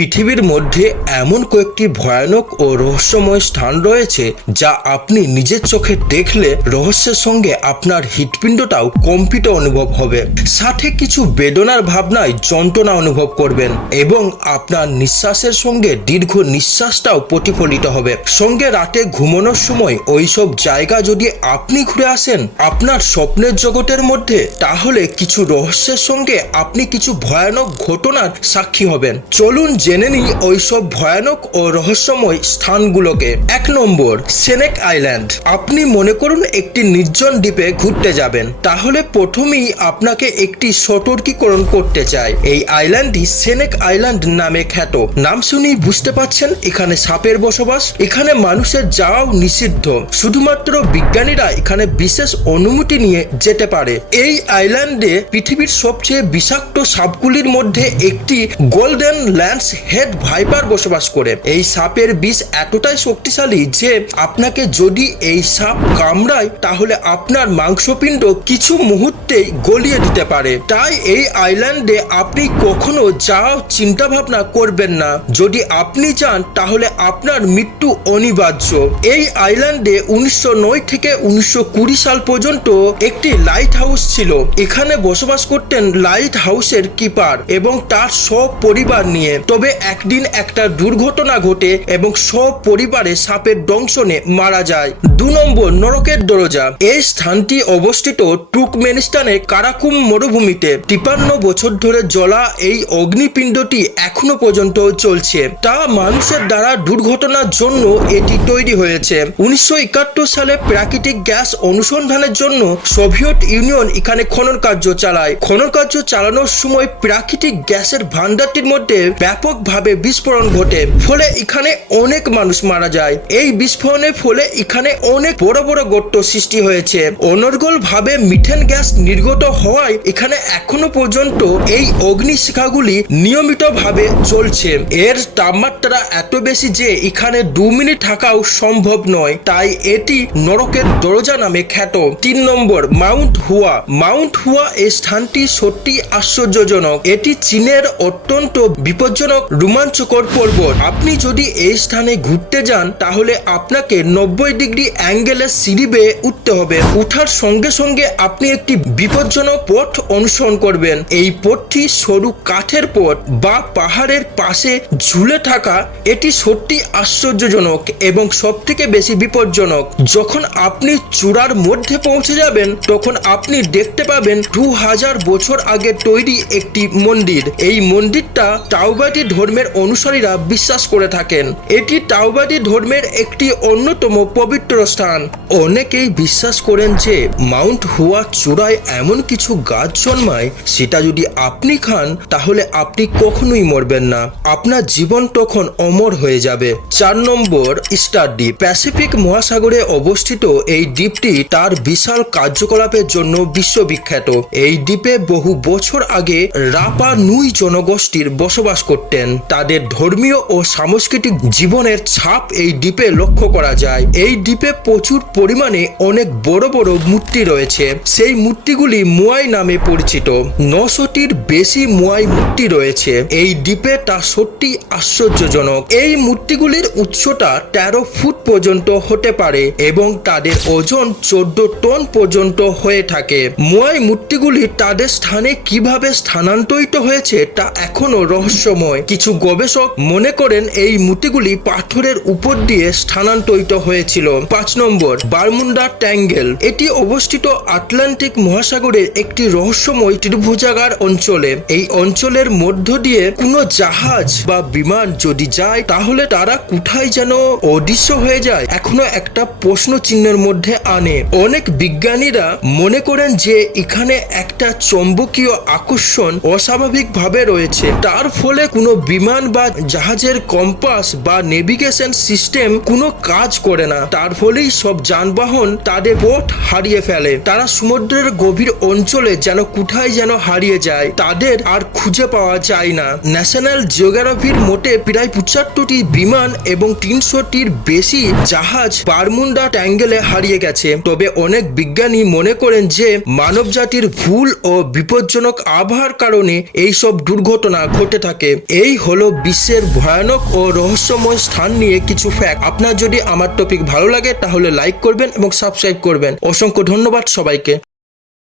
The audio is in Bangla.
পৃথিবীর মধ্যে এমন কয়েকটি ভয়ানক ও রহস্যময় স্থান রয়েছে যা আপনি নিজের চোখে দেখলে রহস্যের সঙ্গে আপনার হৃৎপিণ্ডটাও কম্পিত অনুভব হবে, সাথে কিছু বেদনার ভাবনায় যন্ত্রণা অনুভব করবেন এবং আপনার নিঃশ্বাসের সঙ্গে দীর্ঘ নিঃশ্বাসটাও প্রতিফলিত হবে। সঙ্গে রাতে ঘুমানোর সময় ওইসব জায়গা যদি আপনি ঘুরে আসেন আপনার স্বপ্নের জগতের মধ্যে, তাহলে কিছু রহস্যের সঙ্গে আপনি কিছু ভয়ানক ঘটনার সাক্ষী হবেন। চলুন জেনে নিই ওইসব ভয়ানক ও রহস্যময় স্থানগুলোকে। 1 নম্বর, স্নেক আইল্যান্ড। আপনি মনে করুন একটি নির্জন দ্বীপে ঘুরতে যাবেন, তাহলে প্রথমেই আপনাকে একটি সতর্কীকরণ করতে চাই। এই আইল্যান্ডটি স্নেক আইল্যান্ড নামে খ্যাত। নাম শুনেই বুঝতে পারছেন এখানে সাপের বসবাস। এখানে মানুষের যাওয়াও নিষিদ্ধ, শুধুমাত্র বিজ্ঞানীরা এখানে বিশেষ অনুমতি নিয়ে যেতে পারে। এই আইল্যান্ডে পৃথিবীর সবচেয়ে বিষাক্ত সাপগুলির মধ্যে একটি গোল্ডেন ল্যান্স হেড ভাইপার বসবাস করে। এই সাপের বিষ এতটাই শক্তিশালী যে আপনাকে যদি এই সাপ কামড়ায় তাহলে আপনার মাংসপিণ্ড কিছু মুহূর্তেই গলিয়ে দিতে পারে। তাই এই আইল্যান্ডে আপনি কখনো যাওয়ার চিন্তা ভাবনা করবেন না। যদি আপনি যান তাহলে আপনার মৃত্যু অনিবার্য। এই আইল্যান্ডে 1909 থেকে 1920 সাল পর্যন্ত একটি লাইট হাউস ছিল। এখানে বসবাস করতেন লাইট হাউসের কিপার এবং তার সব পরিবার নিয়ে। তবে একদিন একটা দুর্ঘটনা ঘটে এবং সব পরিবারে সাপের দংশনে মারা যায়। 2 নম্বর, নরকের দরজা। এই স্থানটি অবস্থিত তুর্কমেনিস্তানের কারাকুম মরুভূমিতে। 53 বছর ধরে জ্বলা এই অগ্নিপিণ্ডটি এখনো পর্যন্ত চলছে। তা মানুষের দ্বারা দুর্ঘটনার জন্য এটি তৈরি হয়েছে। 1971 সালে প্রাকৃতিক গ্যাস অনুসন্ধানের জন্য সোভিয়েত ইউনিয়ন এখানে খনন কার্য চালায়। খনন কার্য চালানোর সময় প্রাকৃতিক গ্যাসের ভান্ডারটির মধ্যে ব্যাপকভাবে বিস্ফোরণ ঘটে, ফলে এখানে অনেক মানুষ মারা যায়। এই বিস্ফোরণের ফলে এখানে অনেক বড় বড় গর্ত সৃষ্টি হয়েছে। অনর্গল ভাবে মিথেন গ্যাস নির্গত হওয়ায় এখানে এখনো পর্যন্ত এই অগ্নিশিখাগুলি নিয়মিতভাবে চলছে। এর তাপমাত্রা এত বেশি যে এখানে 2 মিনিট থাকাও সম্ভব নয়, তাই এটি নরকের দরজা নামে খ্যাত। 3 নম্বর, মাউন্ট হুয়া। মাউন্ট হুয়া এই স্থানটি সত্যি আশ্চর্যজনক। এটি চীনের অত্যন্ত বিপজ্জনক রোমাঞ্চকর পর্বত। আপনি যদি এই স্থানে ঘুরতে যান তাহলে আপনাকে 90 ডিগ্রি অ্যাঙ্গেলে সিঁড়ি বেয়ে উঠতে হবে। উঠার সঙ্গে সঙ্গে আপনি একটি বিপজ্জনক পথ অনুসরণ করবেন। এই পথটি সরু কাঠের পথ বা পাহাড়ের পাশে ঝুলে থাকা। এটি সত্যি আশ্চর্যজনক এবং সবথেকে বেশি বিপজ্জনক। যখন আপনি চূড়ার মধ্যে পৌঁছে যাবেন তখন আপনি দেখতে পাবেন 2000 বছর আগে তৈরি একটি মন্দির। এই মন্দিরটা তাওবাদী ধর্মের অনুসারীরা বিশ্বাস করে থাকেন। এটি তাওবাদী ধর্মের একটি অন্যতম পবিত্র স্থান। অনেকেই বিশ্বাস করেন যে মাউন্ট হুয়া চূড়ায় এমন কিছু গাছ জন্মায় সেটা যদি আপনি খান তাহলে আপনি কখনোই মরবেন না, আপনার জীবন তখন অমর হয়ে যাবে। 4 নম্বর, স্টার দ্বীপ। প্যাসিফিক মহাসাগরে অবস্থিত এই দ্বীপটি তার বিশাল কার্যকলাপের জন্য বিশ্ববিখ্যাত। এই দ্বীপে বহু বছর আগে রাপা নুই জনগোষ্ঠীর বসবাস করতেন। তাদের ধর্মীয় ও সাংস্কৃতিক জীবনের ছাপ এই দ্বীপে লক্ষ্য করা যায়। এই দ্বীপে প্রচুর পরিমাণে অনেক বড় বড় মূর্তি রয়েছে। সেই মূর্তিগুলি মোয়াই নামে পরিচিত। 900টির বেশি মোয়াই মূর্তি রয়েছে এই দ্বীপে। তা সত্যি আশ্চর্যজনক। এই মূর্তিগুলির উচ্চতা 13 ফুট পর্যন্ত হতে পারে এবং তাদের ওজন 14 টন পর্যন্ত হয়ে থাকে। মোয়াই মূর্তিগুলি তাদের স্থানে কিভাবে স্থানান্তরিত হয়েছে তা এখনো রহস্যময়। কিছু গবেষক মনে করেন এই মূর্তিগুলি পাথরের উপর দিয়ে স্থানান্তরিত হয়েছিল। 5 নম্বর, বারমুডা ট্রায়াঙ্গেল। এটি অবস্থিত আটলান্টিক মহাসাগরের একটি রহস্যময় ত্রিভুজাকার অঞ্চলে। এই অঞ্চলের মধ্য দিয়ে কোনো জাহাজ বা বিমান যদি যায় তাহলে তারা কোথায় যেন অদৃশ্য হয়ে যায়, এখনো একটা প্রশ্ন চিহ্নের মধ্যে আনে। অনেক বিজ্ঞানীরা মনে করেন যে এখানে একটা চৌম্বকীয় আকর্ষণ অস্বাভাবিকভাবে রয়েছে। তার ফলে কোনো বিমান বা জাহাজের কম্পাস বা নেভিগেশন সিস্টেম কোনো কাজ করে না। তার ফলেই সব যানবাহন তাদের পথ হারিয়ে ফেলে। তারা সমুদ্রের গভীর অঞ্চলে যেন কোথায় যেন হারিয়ে যায়, তাদের আর খুঁজে পাওয়া যায় না। ন্যাশনাল জিওগ্রাফির মতে প্রায় 75টি বিমান এবং 300টির বেশি জাহাজ বারমুডা ট্রায়াঙ্গেলে হারিয়ে গেছে। তবে অনেক বিজ্ঞানী মনে করেন যে মানবজাতির ভুল ও বিপজ্জনক আবহাওয়ার কারণে এই সব দুর্ঘটনা ঘটে থাকে। এই এই হলো বিশ্বের ভয়ানক ও রহস্যময় স্থান নিয়ে কিছু ফ্যাক্ট। আপনার যদি আমার টপিক ভালো লাগে তাহলে লাইক করবেন এবং সাবস্ক্রাইব করবেন। অসংখ্য ধন্যবাদ সবাইকে।